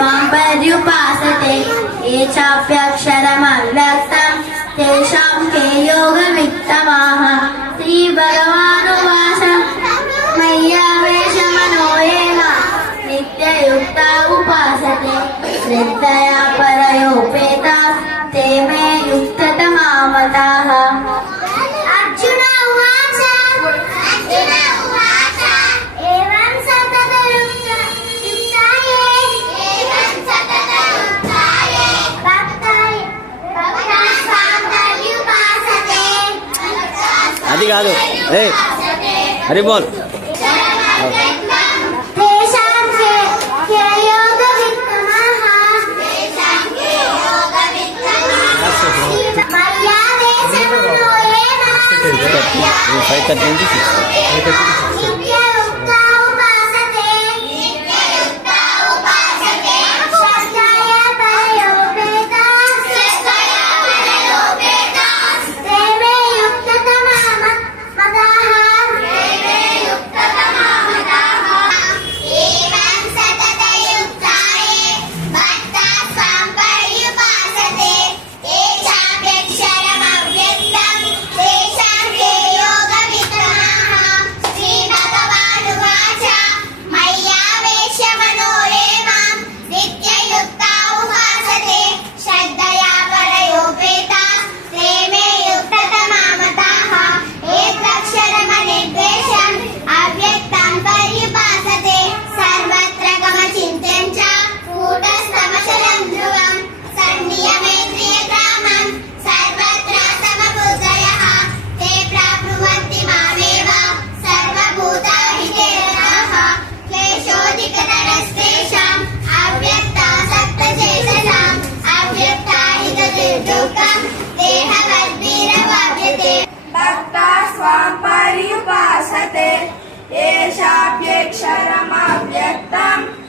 പര്യുപാസത്തെ ഏചാപ്യക്ഷരമവ്യക്തം തേഷാം കേ യോഗമിത്തമാഹ ശ്രീ ഭഗവാനുവാസ മയ്യാവേശമനോയേന നിത്യയുക്ത ഉപാസത്തെ ശ്രദ്ധയാ అది కాదు. రే హరిబోల్ ఫైవ్ థర్టీ నుంచి సిక్స్. स्वां पर्युपासते एषाप्यक्षरमव्यक्तम्।